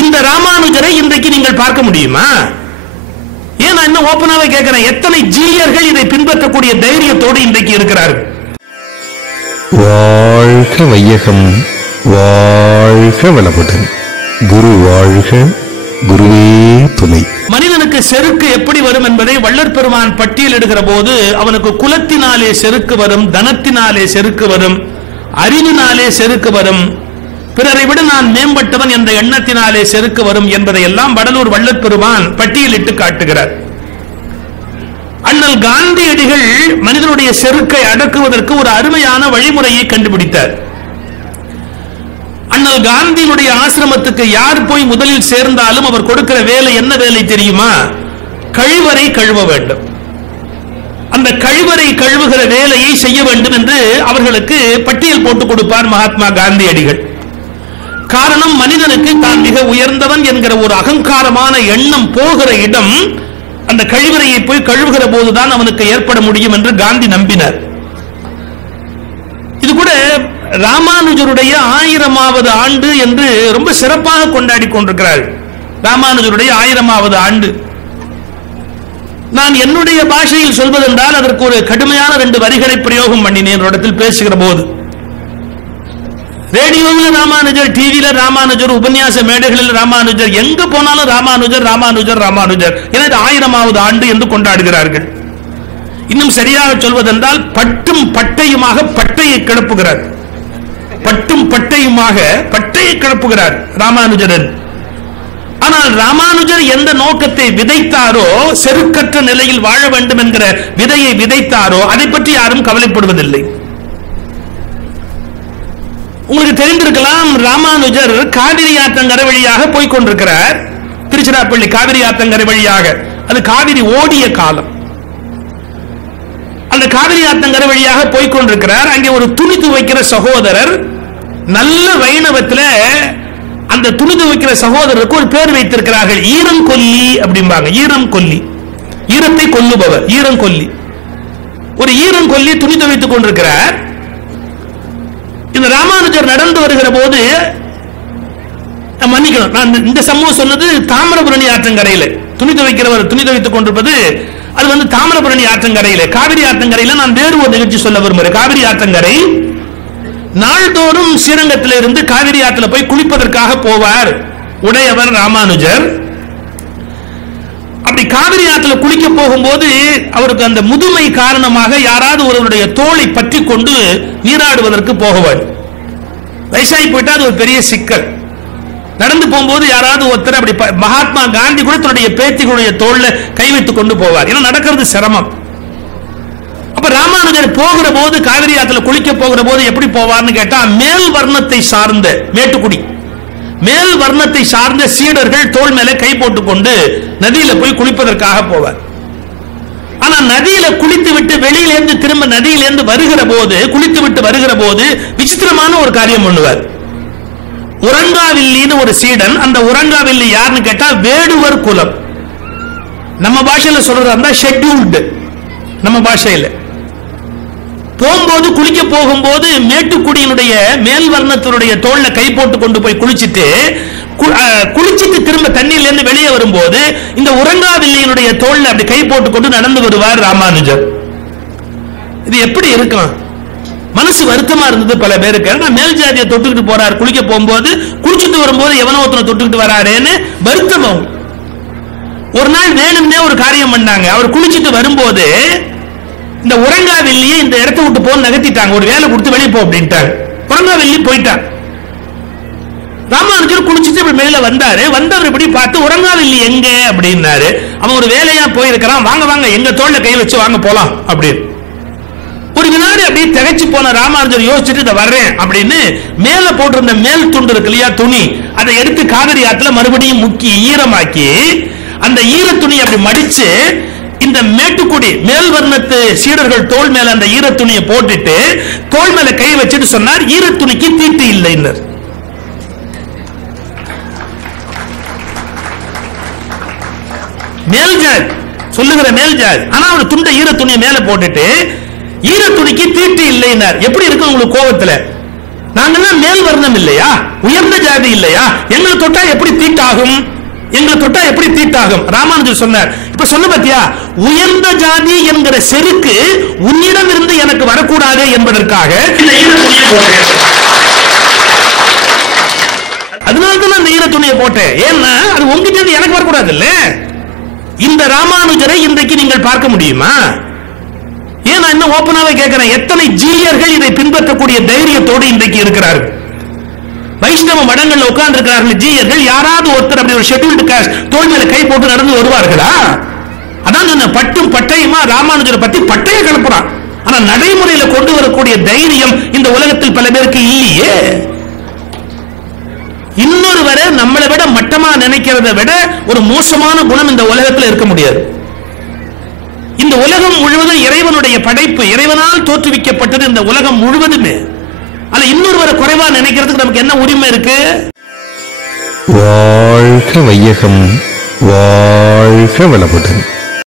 இந்த ராமானுஜரை இன்றைக்கு நீங்கள் பார்க்க முடியுமா? ஏன் நான் இன்னும் ஓப்பனாவே கேட்கிறேன்? எத்தனை ஜீயர்கள் இதை பின்பற்றக்கூடிய தைரியத்தோடு இன்றைக்கு இருக்கிறார்கள்? வாழ்க வையகம் வாழ்க வளமுடன். குரு வாழ்க குருவே துணை. மனிதனுக்கு செருக்கு எப்படி வரும் என்பதை வள்ளற் பெருமான் பட்டியலிடுகிற போது அவனுக்கு குலத்தினாலே செருக்கு வரும் தனத்தினாலே செருக்கு வரும் அறிவினாலே செருக்கு வரும் பிறரை விட நான் மேம்பட்டவன் என்ற எண்ணத்தினாலே செருக்கு வரும் என்பதை எல்லாம் வடலூர் வள்ளற்பெருமான் பட்டியலிட்டு காட்டுகிறார். அண்ணல் காந்தியடிகள் மனிதனுடைய செருக்கை அடக்குவதற்கு ஒரு அருமையான வழிமுறையை கண்டுபிடித்தார். அண்ணல் காந்தியினுடைய ஆசிரமத்துக்கு யார் போய் முதலில் சேர்ந்தாலும் அவர் கொடுக்கிற வேலை என்ன வேலை தெரியுமா? கழிவறை கழுவ வேண்டும். அந்த கழிவறை கழுவுகிற வேலையை செய்ய வேண்டும் என்று அவர்களுக்கு பட்டியல் போட்டுக் கொடுப்பார் மகாத்மா காந்தியடிகள். காரணம் மனிதனுக்கு தான் மிக உயர்ந்தவன் என்கிற ஒரு அகங்காரமான எண்ணம் போகிற இடம் அந்த கழிவறையை போய் கழுவுகிற போதுதான் அவனுக்கு ஏற்பட முடியும் என்று காந்தி நம்பினார். இது கூட ராமானுஜருடைய ஆயிரமாவது ஆண்டு என்று ரொம்ப சிறப்பாக கொண்டாடி கொண்டிருக்கிறார் ராமானுஜருடைய ஆயிரமாவது ஆண்டு. நான் என்னுடைய பாஷையில் சொல்வதென்றால் அதற்கு ஒரு கடுமையான ரெண்டு வரிகளை பிரயோகம் பண்ணினேன் ஒரு இடத்தில் பேசுகிற போது. ரேடியோவில் ராமானுஜர் டிவியில் ராமானுஜர் உபன்யாச மேடைகளில் ராமானுஜர் எங்கு போனாலும் ராமானுஜர் ராமானுஜர் ராமானுஜர். என இது ஆயிரமாவது ஆண்டு என்று கொண்டாடுகிறார்கள். இன்னும் சரியாக சொல்வதென்றால் பட்டும் பட்டையுமாக பட்டையை கிளப்புகிறார். பட்டும் பட்டையுமாக பட்டையை கிளப்புகிறார் ராமானுஜரன். ஆனால் ராமானுஜர் எந்த நோக்கத்தை விதைத்தாரோ செருக்கற்ற நிலையில் வாழ வேண்டும் என்கிற விதையை விதைத்தாரோ அதை பற்றி யாரும் கவலைப்படுவதில்லை. உங்களுக்கு தெரிந்திருக்கலாம் ராமானுஜர் காவிரி ஆத்தங்கரை வழியாக போய்கொண்டிருக்கிறார் திருச்சிராப்பள்ளி காவிரி ஆத்தங்கரை வழியாக. அது காவிரி ஓடிய காலம். அந்த காவிரி ஆத்தங்கரை வழியாக போய்கொண்டிருக்கிறார் அங்கே ஒரு துணி துவைக்கிற சகோதரர் நல்ல வைணவத்தில் அந்த துணி துவைக்கிற சகோதரருக்கு ஒரு பேர் வைத்திருக்கிறார்கள். ஈரம் கொல்லி அப்படிம்பாங்க. ஈரம் கொல்லி. ஈரத்தை கொல்லுபவர். ஈரம் கொல்லி. ஒரு ஈரம் கொல்லி துணி துவைத்துக் கொண்டிருக்கிறார். இந்த ராமானுஜர் நடந்து வருகிற போது மன்னிக்கணும். நான் இந்த சம்பவம் சொன்னது தாமிரபுரணி ஆற்றங்கரையில். துணி துவைக்கிறவர் துணி துவைத்துக் கொண்டிருப்பது அது வந்து தாமிரபுரணி ஆற்றங்கரையில். காவிரி ஆற்றங்கரையில் நான் வேறு ஒரு நிகழ்ச்சி சொல்ல விரும்புகிறேன். காவிரி ஆற்றங்கரை நாள்தோறும் ஸ்ரீரங்கத்தில் இருந்து காவிரி ஆற்றில் போய் குளிப்பதற்காக போவார் உடையவர் ராமானுஜர். அப்படி காவிரி ஆற்றுல குளிக்க போகும்போது அவருக்கு அந்த முதுமை காரணமாக யாராவது ஒருவருடைய தோலை பற்றி கொண்டு நீராடுவதற்கு போகுவார் வயசாகி போயிட்டா அது ஒரு பெரிய சிக்கல். நடந்து போகும்போது யாராவது ஒருத்தர் அப்படி மகாத்மா காந்தி கூட தன்னுடைய பேத்திகளுடைய தோல்ல கை வைத்துக் கொண்டு போவார். ஏன்னா நடக்கிறது சிரமம். அப்ப ராமானுஜர் போகிற போது காவிரி ஆற்றுல குளிக்க போகிற போது எப்படி போவார்னு கேட்டா மேல் வர்ணத்தை சார்ந்த மேட்டுக்குடி. மேல் வர்ணத்தை சார்ந்த சீடர்கள் தோல் மேல கை போட்டுக்கொண்டு நதியில போய் குளிப்பதற்காக போவார். ஆனா நதியில குளித்து விட்டு வெளியிலேருந்து திரும்ப நதியிலேருந்து வருகிற போது குளித்து விட்டு வருகிற போது விசித்திரமான ஒரு காரியம் பண்ணுவார். உரங்காவில்லின்னு ஒரு சீடன் அந்த உரங்காவில்லி யாருன்னு கேட்டா வேடுவர் குலம். நம்ம பாஷையில சொல்றதா இருந்தா ஷெட்யூல்டு நம்ம பாஷையில. போகும்போது குளிக்க போகும்போது மேட்டுக்குடியினுடைய மேல் வர்ணத்தினுடைய தோல்ல கை போட்டு கொண்டு போய் குளிச்சிட்டு கு- குளிச்சிட்டு திரும்ப தண்ணியில இருந்து வெளியே வரும்போது இந்த உறங்காவில்லையினுடைய தோல்ல அப்படி கை போட்டு கொண்டு நடந்து வருவார் ராமானுஜர். இது எப்படி இருக்கும் மனசு வருத்தமா இருந்தது பல பேருக்கு. ஏன்னா மேல் ஜாதியை தொட்டுக்கிட்டு போறாரு. குளிக்க போகும்போது குளிச்சுட்டு வரும்போது எவனோ ஒருத்தனை தொட்டுக்கிட்டு வராரேன்னு வருத்தம் ஒரு நாள் வேணும்னே ஒரு காரியம் பண்ணாங்க. அவர் குளிச்சுட்டு வரும்போது இந்த உறங்காவெல்லியை இந்த இடத்த விட்டு போன்னு நகர்த்திட்டாங்க. ஒரு வேலை கொடுத்து வெளியே போ அப்படின்ட்டாங்க உறங்காவில்லி போயிட்டான் ராமானுஜர் குளிச்சுட்டு இப்படி மேல வந்தாரு. வந்தவர் இப்படி பார்த்து உறங்காவில்லி எங்க? அப்படின்னாரு. அவன் ஒரு வேலையா போயிருக்கிறான். வாங்க வாங்க எங்க தோல்ல கையில் வச்சு வாங்க போலாம். அப்படின்னு. ஒரு வினாடி அப்படியே திகைச்சு போன ராமானுஜர் யோசிச்சுட்டு இதை வர்றேன் அப்படின்னு மேல போட்டிருந்த மேல் துண்டு இருக்கு இல்லையா துணி அதை எடுத்து காவிரி ஆத்துல மறுபடியும் முக்கி ஈரமாக்கி அந்த ஈர துணி அப்படி மடிச்சு இந்த மேட்டுக்குடி மேல் வர்ணத்து சீடர்கள் தோல் மேல அந்த ஈரத்துணியை போட்டுட்டு தோல் மேல கை வச்சுட்டு சொன்னார் ஈரத்துணிக்கு தீட்டு இல்லைன்னர் மேல் ஜாதி சொல்லுகிற மேல் ஜாதி. ஆனா அவர் துண்டை ஈர துணியை மேல போட்டுட்டு ஈர துணிக்கு தீட்டு இல்லைன்னார் எப்படி இருக்கும் உங்களுக்கு கோபத்துல? நாங்கெல்லாம் மேல் வர்ணம் இல்லையா? உயர்ந்த ஜாதி இல்லையா? எங்களை தொட்டா எப்படி தீட்டாகும்? எங்களை தொட்டா எப்படி தீட்டாகும்? ராமானுஜர் சொன்னார் இப்ப சொன்ன பாத்தியா? உயர்ந்த ஜாதி என்கிற செருக்கு உன்னிடம் இருந்து எனக்கு வரக்கூடாது என்பதற்காக இந்த ஈர துணியை போட்டேன். அதனால தான் நான் இந்த ஈர துணியை போட்டேன். ஏன்னா அது உங்ககிட்ட இருந்து எனக்கு வரக்கூடாது இல்ல இந்த ராமானுஜரை இன்றைக்கு நீங்கள் பார்க்க முடியுமா? ஏன் நான் இன்னும் ஓப்பனாவே கேட்கிறேன்? எத்தனை ஜீயர்கள் இதை பின்பற்றக்கூடிய தைரியத்தோடு இன்றைக்கு இருக்கிறார்கள்? வைஷ்ணவ மடங்கள்ல உட்கார்ந்து இருக்கிறார்கள் ஜீயர்கள். யாராவது ஒருத்தர் அப்படி ஒரு ஷெட்யூல்டு காஸ்ட் தோல் மேல கை போட்டு நடந்து வருவார்களா? அதான் சொன்ன பட்டும் பட்டயமா ராமானுஜரை பத்தி பட்டய கிளப்புறான் ஆனா நடைமுறையில கொண்டு வரக்கூடிய தைரியம் இந்த உலகத்தில் பல பேருக்கு இல்லையே. இன்னொருவரை நம்மளை விட மட்டமா நினைக்கிறத விட ஒரு மோசமான குணம் இந்த உலகத்தில் இருக்க முடியாது. இந்த உலகம் முழுவதும் இறைவனுடைய படைப்பு இறைவனால் தோற்றுவிக்கப்பட்டது இந்த உலகம் முழுவதுமே. அல்ல இன்னொருவரை குறைவா நினைக்கிறதுக்கு நமக்கு என்ன உரிமை இருக்கு? வாழ்க வையகம் வாழ்க வளமுடன்.